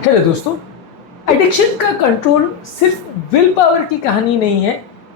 Hello दोस्तों। Addiction का control सिर्फ विल पावर की कहानी नहीं है।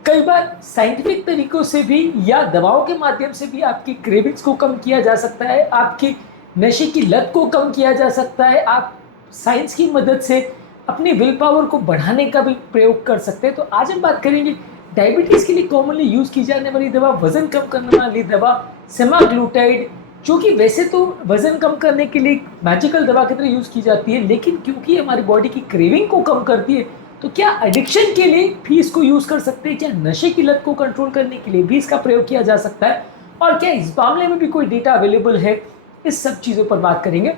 कई बार साइंटिफिक तरीकों से भी या दवाओं के माध्यम से भी आपकी क्रेविंग्स को कम किया जा सकता है, आपकी नशे की लत को कम किया जा सकता है। आप साइंस की मदद से अपनी विल पावर को बढ़ाने का भी प्रयोग कर सकते हैं। तो आज हम बात करेंगे डायबिटीज के लिए कॉमनली यूज की जाने वाली दवा, वजन कम करने वाली दवा सेमाग्लूटाइड, जो कि वैसे तो वजन कम करने के लिए मैजिकल दवा की तरह यूज की जाती है, लेकिन क्योंकि हमारी बॉडी की क्रेविंग को कम करती है, तो क्या एडिक्शन के लिए भी इसको यूज कर सकते हैं? क्या नशे की लत को कंट्रोल करने के लिए भी इसका प्रयोग किया जा सकता है? और क्या इस मामले में भी कोई डेटा अवेलेबल है? इस सब चीजों पर बात करेंगे।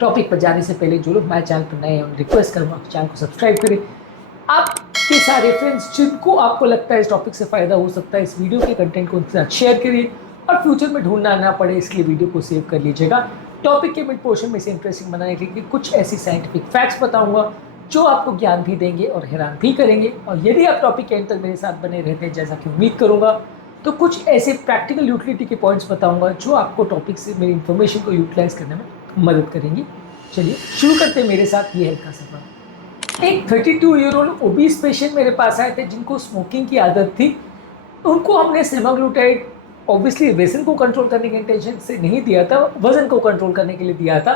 टॉपिक पर जाने से पहले जो लोग मेरे चैनल पर नए हैं, रिक्वेस्ट करूंगा चैनल को सब्सक्राइब करें। आपके सारे फ्रेंड्स जिनको आपको लगता है इस टॉपिक से फायदा हो सकता है, इस वीडियो के कंटेंट को उनके साथ शेयर करिए और फ्यूचर में ढूंढना ना पड़े इसलिए वीडियो को सेव कर लीजिएगा। टॉपिक के मिड पोर्शन में से इंटरेस्टिंग बनाने के लिए कुछ ऐसी साइंटिफिक फैक्ट्स बताऊंगा जो आपको ज्ञान भी देंगे और हैरान भी करेंगे। और यदि आप टॉपिक के एंड तक मेरे साथ बने रहते हैं जैसा कि उम्मीद करूंगा, तो कुछ ऐसे प्रैक्टिकल यूटिलिटी के पॉइंट्स बताऊंगा जो आपको टॉपिक से मेरी इन्फॉर्मेशन को यूटिलाइज करने में मदद करेंगी। चलिए शुरू करते हैं मेरे साथ ये हल्का सफर। एक 32 ईयर ओल्ड ओबीस पेशेंट मेरे पास आए थे जिनको स्मोकिंग की आदत थी। उनको हमने सेमाग्लूटाइड ऑब्वियसली वजन को कंट्रोल करने के इंटेंशन से नहीं दिया था, वजन को कंट्रोल करने के लिए दिया था।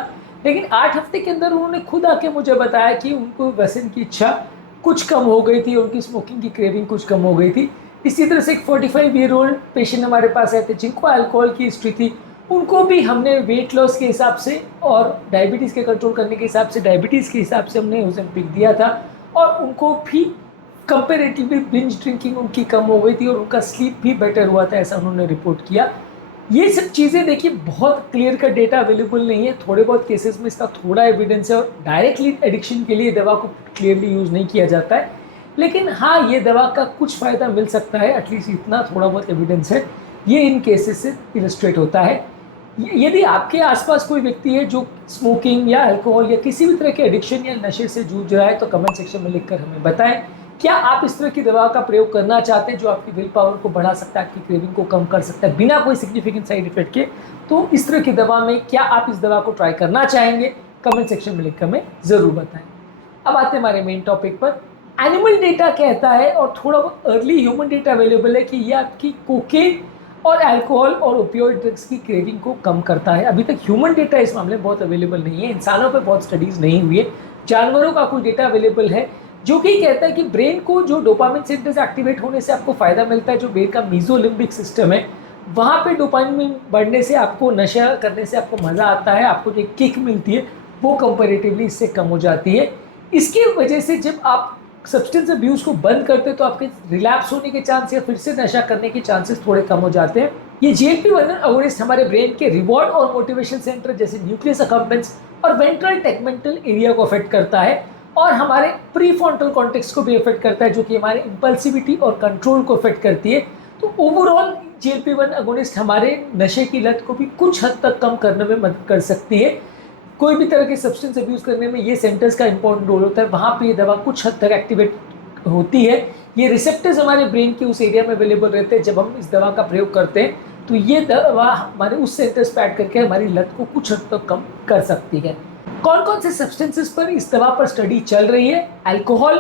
लेकिन 8 हफ्ते के अंदर उन्होंने खुद आके मुझे बताया कि उनको वजन की इच्छा कुछ कम हो गई थी, उनकी स्मोकिंग की क्रेविंग कुछ कम हो गई थी। इसी तरह से एक 45 ईयर ओल्ड पेशेंट हमारे पास आए थे जिनको अल्कोहल की हिस्ट्री थी। उनको भी हमने वेट लॉस के हिसाब से और डायबिटीज़ के कंट्रोल करने के हिसाब से, डायबिटीज़ के हिसाब से हमने ओज़ेम्पिक दिया था और उनको भी कंपेरेटिवली बिंज ड्रिंकिंग उनकी कम हो गई थी और उनका स्लीप भी बेटर हुआ था, ऐसा उन्होंने रिपोर्ट किया। ये सब चीज़ें देखिए, बहुत क्लियर का डेटा अवेलेबल नहीं है, थोड़े बहुत केसेस में इसका थोड़ा एविडेंस है और डायरेक्टली एडिक्शन के लिए दवा को क्लियरली यूज़ नहीं किया जाता है। लेकिन हाँ, ये दवा का कुछ फ़ायदा मिल सकता है, एटलीस्ट इतना थोड़ा बहुत एविडेंस है। ये इन केसेस से इलस्ट्रेट होता है। यदि आपके आसपास कोई व्यक्ति है जो स्मोकिंग या अल्कोहल या किसी भी तरह के एडिक्शन या नशे से जूझ रहा है, तो कमेंट सेक्शन में लिखकर हमें बताएं। क्या आप इस तरह की दवा का प्रयोग करना चाहते हैं जो आपकी विल पावर को बढ़ा सकता है, आपकी क्रेविंग को कम कर सकता है बिना कोई सिग्निफिकेंट साइड इफेक्ट के? तो इस तरह की दवा में क्या आप इस दवा को ट्राई करना चाहेंगे? कमेंट सेक्शन में लिखकर हमें ज़रूर बताएं। अब आते हैं हमारे मेन टॉपिक पर। एनिमल डेटा कहता है और थोड़ा बहुत अर्ली ह्यूमन डेटा अवेलेबल है कि ये आपकी कोकेन और अल्कोहल और ओपियोइड ड्रग्स की क्रेविंग को कम करता है। अभी तक ह्यूमन डेटा इस मामले में बहुत अवेलेबल नहीं है, इंसानों पर बहुत स्टडीज नहीं हुई है। जानवरों का कुछ डेटा अवेलेबल है जो कि कहता है कि ब्रेन को जो डोपामिन सेंटर्स एक्टिवेट होने से आपको फायदा मिलता है, जो ब्रेन का मीजोलिम्बिक सिस्टम है, वहाँ पे डोपामिन बढ़ने से आपको नशा करने से आपको मज़ा आता है, आपको जो किक मिलती है वो कंपेरेटिवली इससे कम हो जाती है। इसकी वजह से जब आप सब्सटेंस अब्यूज़ को बंद करते हैं तो आपके रिलैप्स होने के चांस या फिर से नशा करने के चांसेस थोड़े कम हो जाते हैं। ये GLP-1 अगोनिस्ट हमारे ब्रेन के रिवॉर्ड और मोटिवेशन सेंटर जैसे न्यूक्लियस अकम्बेंस और वेंट्रल टेगमेंटल एरिया को अफेक्ट करता है और हमारे प्रीफ्रंटल कॉर्टेक्स को भी अफेक्ट करता है, जो कि हमारे इंपल्सिविटी और कंट्रोल को अफेक्ट करती है। तो ओवरऑल GLP-1 अगोनिस्ट हमारे नशे की लत को भी कुछ हद तक कम करने में मदद कर सकती है। कोई भी तरह के सब्सटेंस अब्यूज़ करने में ये सेंटर्स का इंपॉर्टेंट रोल होता है, वहाँ पे ये दवा कुछ हद तक एक्टिवेट होती है। ये रिसेप्टर्स हमारे ब्रेन के उस एरिया में अवेलेबल रहते हैं जब हम इस दवा का प्रयोग करते हैं, तो ये दवा हमारे उस सेंटर्स पे ऐड करके हमारी लत को कुछ हद तक कम कर सकती है। कौन कौन से सब्सटेंसेस पर इस दवा पर स्टडी चल रही है? अल्कोहल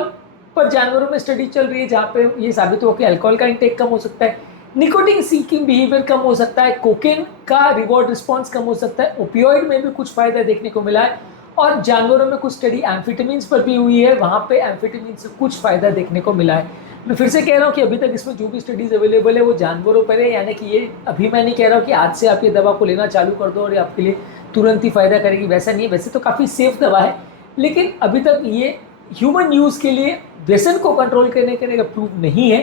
पर जानवरों में स्टडी चल रही है जहाँ पे ये साबित हो कि अल्कोहल का इंटेक कम हो सकता है, निकोटिन सीकिंग बिहेवियर कम हो सकता है, कोकेन का रिवॉर्ड रिस्पॉन्स कम हो सकता है, ओपियोइड में भी कुछ फायदा देखने को मिला है और जानवरों में कुछ स्टडी एम्फेटामिन्स पर भी हुई है, वहाँ पे एम्फेटामिन से कुछ फायदा देखने को मिला है। मैं फिर से कह रहा हूँ कि अभी तक इसमें जो भी स्टडीज़ अवेलेबल है वो जानवरों पर है, यानी कि ये अभी मैं नहीं कह रहा हूँ कि आज से आप ये दवा को लेना चालू कर दो और ये आपके लिए तुरंत ही फायदा करेगी, वैसा नहीं है। वैसे तो काफ़ी सेफ दवा है, लेकिन अभी तक ये ह्यूमन यूज़ के लिए व्यसन को कंट्रोल करने के लिए अप्रूव नहीं है।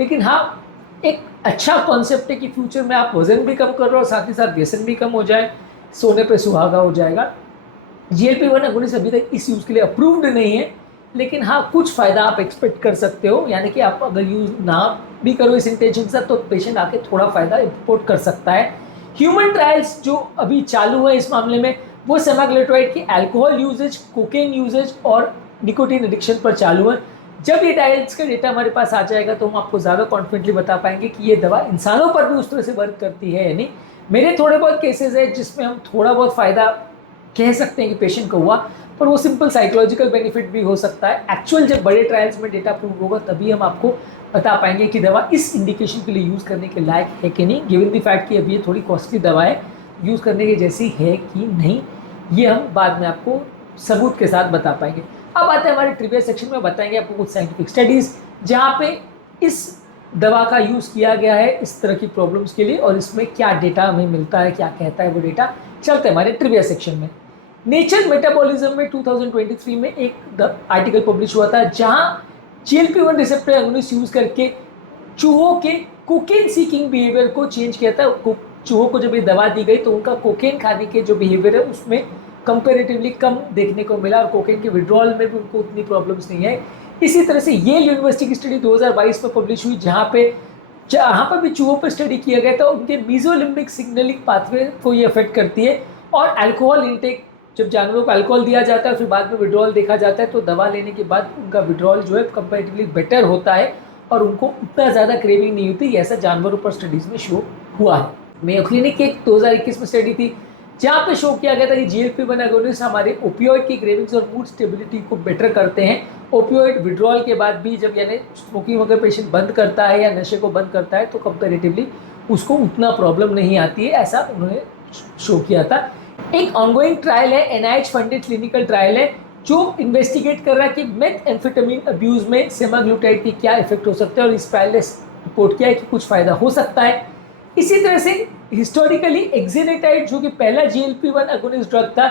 लेकिन हाँ, एक अच्छा कॉन्सेप्ट है कि फ्यूचर में आप वजन भी कम कर रहे हो, साथ ही साथ व्यसन भी कम हो जाए, सोने पे सुहागा हो जाएगा। GLP-1 अगोनिस्ट अभी तक इस यूज़ के लिए अप्रूव्ड नहीं है, लेकिन हाँ, कुछ फ़ायदा आप एक्सपेक्ट कर सकते हो, यानी कि आप अगर यूज़ ना भी करो इस इंटेंशन से तो पेशेंट आके थोड़ा फ़ायदा रिपोर्ट कर सकता है। ह्यूमन ट्रायल्स जो अभी चालू है इस मामले में वो सेमाग्लूटाइड की अल्कोहल यूजेज, कोकेन यूजेज और निकोटिन एडिक्शन पर चालू है। जब ये ट्रायल्स का डेटा हमारे पास आ जाएगा तो हम आपको ज़्यादा कॉन्फिडेंटली बता पाएंगे कि ये दवा इंसानों पर भी उस तरह से वर्क करती है या नहीं। मेरे थोड़े बहुत केसेस है जिसमें हम थोड़ा बहुत फ़ायदा कह सकते हैं कि पेशेंट को हुआ, और वो सिंपल साइकोलॉजिकल बेनिफिट भी हो सकता है। एक्चुअल जब बड़े ट्रायल्स में डेटा प्रूव होगा तभी हम आपको बता पाएंगे कि दवा इस इंडिकेशन के लिए यूज़ करने के लायक है कि नहीं, गिवन द फैक्ट कि अभी ये थोड़ी कॉस्टली दवा है, यूज़ करने की जैसी है कि नहीं, ये हम बाद में आपको सबूत के साथ बता पाएंगे। अब आते हैं हमारे ट्रिविया सेक्शन में, बताएंगे आपको कुछ साइंटिफिक स्टडीज़ जहाँ पे इस दवा का यूज़ किया गया है इस तरह की प्रॉब्लम्स के लिए, और इसमें क्या डेटा हमें मिलता है, क्या कहता है वो डेटा। चलते हैं हमारे ट्रिविया सेक्शन में। नेचर मेटाबॉलिज्म में 2023 में एक आर्टिकल पब्लिश हुआ था जहाँ GLP-1 रिसेप्टर एगोनिस्ट यूज़ करके चूहों के कोकेन सीकिंग बिहेवियर को चेंज किया था। चूहों को जब ये दवा दी गई तो उनका कोकेन खाने के जो बिहेवियर है उसमें कंपेरेटिवली कम देखने को मिला, और कोकेन के विड्रॉल में भी उनको उतनी प्रॉब्लम्स नहीं है। इसी तरह से येल यूनिवर्सिटी की स्टडी 2022 में पब्लिश हुई जहाँ पर भी चूहों पर स्टडी किया गया था, उनके मीजोलिम्बिक सिग्नलिंग पाथवे को ये अफेक्ट करती है। और अल्कोहल इंटेक, जब जानवरों को अल्कोहल दिया जाता है फिर बाद में विड्रॉल देखा जाता है, तो दवा लेने के बाद उनका विड्रॉल जो है कंपैरेटिवली बेटर होता है और उनको उतना ज़्यादा क्रेविंग नहीं होती, ऐसा जानवरों पर स्टडीज़ में शो हुआ है। मेयो क्लिनिक की एक 2021 में स्टडी थी जहाँ पे शो किया गया था कि GLP-1 एगोनिस्ट हमारे ओपियोइड की क्रेविंग्स और मूड स्टेबिलिटी को बेटर करते हैं। ओपियोइड विड्रॉल के बाद भी जब यानी स्मोकिंग अगर पेशेंट बंद करता है या नशे को बंद करता है तो कंपैरेटिवली उसको उतना प्रॉब्लम नहीं आती है, ऐसा उन्होंने शो किया था। एक ऑनगोइंग ट्रायल है, NIH फंडेड क्लिनिकल ट्रायल है जो इन्वेस्टिगेट कर रहा है कि मेथएम्फेटामिन अब्यूज़ में सेमाग्लूटाइड की क्या इफेक्ट हो सकता है, और इस ट्रायल ने रिपोर्ट किया है कि कुछ फ़ायदा हो सकता है। इसी तरह से हिस्टोरिकली एक्जिनेटाइड जो कि पहला GLP-1 एगोनिस्ट ड्रग था,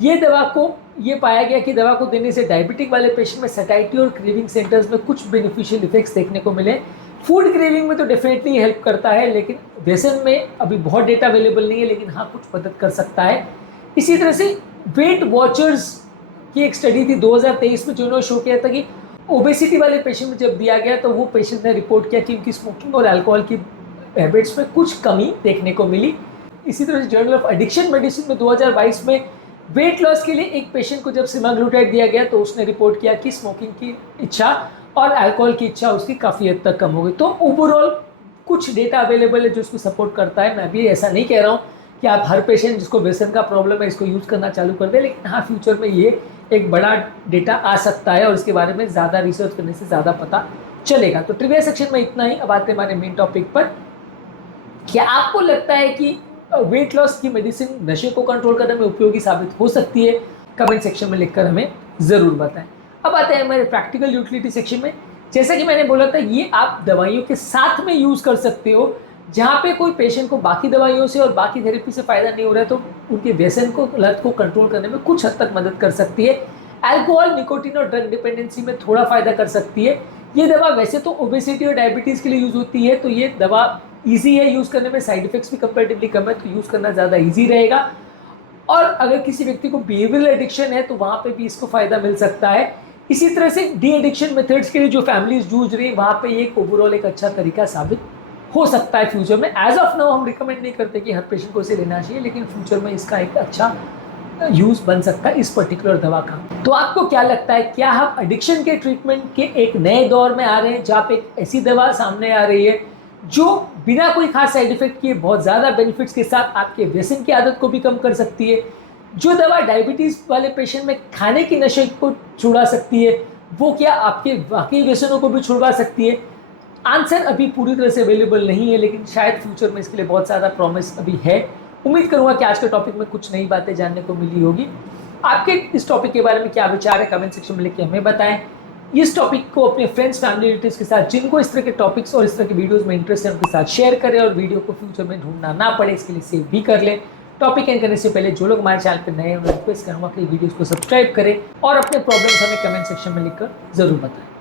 ये दवा को ये पाया गया कि दवा को देने से डायबिटिक वाले पेशेंट में सैटिस्फैक्टरी और क्रेविंग सेंटर्स में कुछ बेनिफिशियल इफेक्ट्स देखने को मिले। फूड क्रेविंग में तो डेफिनेटली हेल्प करता है, लेकिन व्यसन में अभी बहुत डेटा अवेलेबल नहीं है, लेकिन हाँ कुछ मदद कर सकता है। इसी तरह से वेट वॉचर्स की एक स्टडी थी 2023 में जिन्होंने शो किया था कि ओबेसिटी वाले पेशेंट में जब दिया गया तो वो पेशेंट ने रिपोर्ट किया कि उनकी स्मोकिंग और अल्कोहल की हैबिट्स में कुछ कमी देखने को मिली। इसी तरह से जर्नल ऑफ एडिक्शन मेडिसिन में 2022 में वेट लॉस के लिए एक पेशेंट को जब सेमाग्लूटाइड दिया गया तो उसने रिपोर्ट किया कि स्मोकिंग की इच्छा और अल्कोहल की इच्छा उसकी काफ़ी हद तक कम हो गई। तो ओवरऑल कुछ डेटा अवेलेबल है जो इसको सपोर्ट करता है। मैं भी ऐसा नहीं कह रहा हूँ कि आप हर पेशेंट जिसको व्यसन का प्रॉब्लम है इसको यूज़ करना चालू कर दे, लेकिन हाँ फ्यूचर में ये एक बड़ा डेटा आ सकता है और इसके बारे में ज़्यादा रिसर्च करने से ज़्यादा पता चलेगा। तो ट्रिविया सेक्शन में इतना ही। अब आते हैं हमारे मेन टॉपिक पर। क्या आपको लगता है कि वेट लॉस की मेडिसिन नशे को कंट्रोल करने में उपयोगी साबित हो सकती है? कमेंट सेक्शन में लिखकर हमें ज़रूर बताएं। अब आते हैं हमारे प्रैक्टिकल यूटिलिटी सेक्शन में। जैसा कि मैंने बोला था, ये आप दवाइयों के साथ में यूज़ कर सकते हो। जहाँ पे कोई पेशेंट को बाकी दवाइयों से और बाकी थेरेपी से फ़ायदा नहीं हो रहा है तो उनके व्यसन को, लत को कंट्रोल करने में कुछ हद तक मदद कर सकती है। अल्कोहल, निकोटीन और ड्रग डिपेंडेंसी में थोड़ा फ़ायदा कर सकती है। ये दवा वैसे तो ओबेसिटी और डायबिटीज़ के लिए यूज़ होती है, तो ये दवा ईजी है यूज़ करने में, साइड इफेक्ट्स भी कंपेरेटिवली कम है, तो यूज़ करना ज़्यादा ईजी रहेगा। और अगर किसी व्यक्ति को बिहेवियरल एडिक्शन है तो वहाँ पे भी इसको फ़ायदा मिल सकता है। इसी तरह से डी एडिक्शन मेथड्स के लिए जो फैमिलीज जूझ रही है वहाँ पे ये ओवरऑल एक अच्छा तरीका साबित हो सकता है फ्यूचर में। एज ऑफ नाउ हम रिकमेंड नहीं करते कि हर पेशेंट को इसे लेना चाहिए, लेकिन फ्यूचर में इसका एक अच्छा यूज़ बन सकता है इस पर्टिकुलर दवा का। तो आपको क्या लगता है, क्या हम एडिक्शन के ट्रीटमेंट के एक नए दौर में आ रहे हैं जहाँ पे एक ऐसी दवा सामने आ रही है जो बिना कोई खास साइड इफेक्ट किए बहुत ज़्यादा बेनिफिट्स के साथ आपके व्यसन की आदत को भी कम कर सकती है? जो दवा डायबिटीज़ वाले पेशेंट में खाने की नशे को छुड़ा सकती है, वो क्या आपके वाकई व्यसनों को भी छुड़वा सकती है? आंसर अभी पूरी तरह से अवेलेबल नहीं है, लेकिन शायद फ्यूचर में इसके लिए बहुत ज़्यादा प्रॉमिस अभी है। उम्मीद करूँगा कि आज के टॉपिक में कुछ नई बातें जानने को मिली होगी। आपके इस टॉपिक के बारे में क्या विचार है, कमेंट सेक्शन में लिख के हमें बताएं। इस टॉपिक को अपने फ्रेंड्स, फैमिली, रिलेटिव्स के साथ जिनको इस तरह के टॉपिक्स और इस तरह के वीडियोस में इंटरेस्ट है उनके साथ शेयर करें, और वीडियो को फ्यूचर में ढूंढना ना पड़े इसके लिए सेव भी कर लें। टॉपिक एंड करने से पहले जो लोग हमारे चैनल पर नए हैं उन्हें रिक्वेस्ट करूँगा कि वीडियोज़ को सब्सक्राइब करें और अपने प्रॉब्लम्स हमें कमेंट सेक्शन में लिखकर ज़रूर बताएं।